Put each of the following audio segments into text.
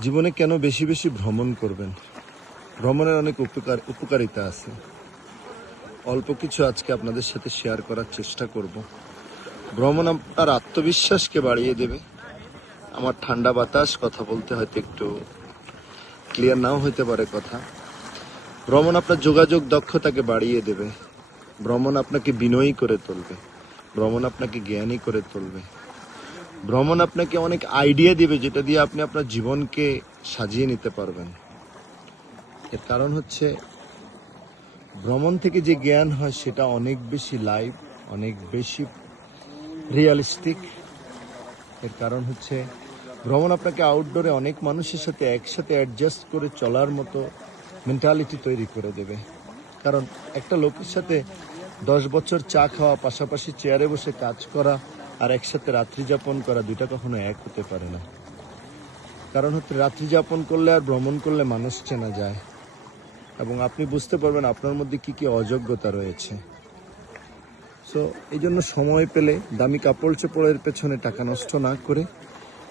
জীবনে কেন বেশি বেশি ভ্রমণ করবেন? ভ্রমণের অনেক উপকারিতা আছে। অল্প কিছু আজকে আপনাদের সাথে শেয়ার করার চেষ্টা করব। ভ্রমণ আপনার আত্মবিশ্বাসকে বাড়িয়ে দেবে। আমার ঠান্ডা বাতাস, কথা বলতে হয়তো একটু ক্লিয়ার নাও হইতে পারে কথা। ভ্রমণ আপনার যোগাযোগ দক্ষতাকে বাড়িয়ে দেবে। ভ্রমণ আপনাকে বিনয়ী করে তুলবে। ভ্রমণ আপনাকে জ্ঞানী করে তুলবে। ভ্রমণ আপনাকে অনেক আইডিয়া দিবে, যেটা দিয়ে আপনি আপনার জীবনকে সাজিয়ে নিতে পারবেন। এর কারণ হচ্ছে, ভ্রমণ থেকে যে জ্ঞান হয় সেটা অনেক বেশি লাইভ, অনেক বেশি রিয়ালিস্টিক। এর কারণ হচ্ছে, ভ্রমণ আপনাকে আউটডোরে অনেক মানুষের সাথে একসাথে অ্যাডজাস্ট করে চলার মতো মেন্টালিটি তৈরি করে দেবে। কারণ একটা লোকের সাথে 10 বছর চা খাওয়া, পাশাপাশি চেয়ারে বসে কাজ করা আর একসাথে রাত্রি যাপন করা, দুইটা কখনো এক হতে পারে না। কারণ হচ্ছে, রাত্রি যাপন করলে আর ভ্রমণ করলে মানুষ চেনা যায় এবং আপনি বুঝতে পারবেন আপনার মধ্যে কি কি অযোগ্যতা রয়েছে। সো এই জন্য সময় পেলে দামি কাপড় চোপড়ের পেছনে টাকা নষ্ট না করে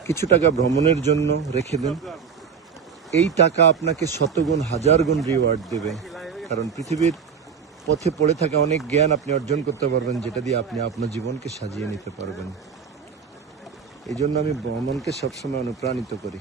কিছু টাকা ভ্রমণের জন্য রেখে দেন। এই টাকা আপনাকে শতগুণ, হাজার গুণ রিওয়ার্ড দেবে। কারণ পৃথিবীর পথে পড়ে থাকা অনেক জ্ঞান আপনি অর্জন করতে পারবেন, যেটা দিয়ে আপনি আপনার জীবনকে সাজিয়ে নিতে পারবেন। এই জন্য আমি ভ্রমণকে সবসময় অনুপ্রাণিত করি।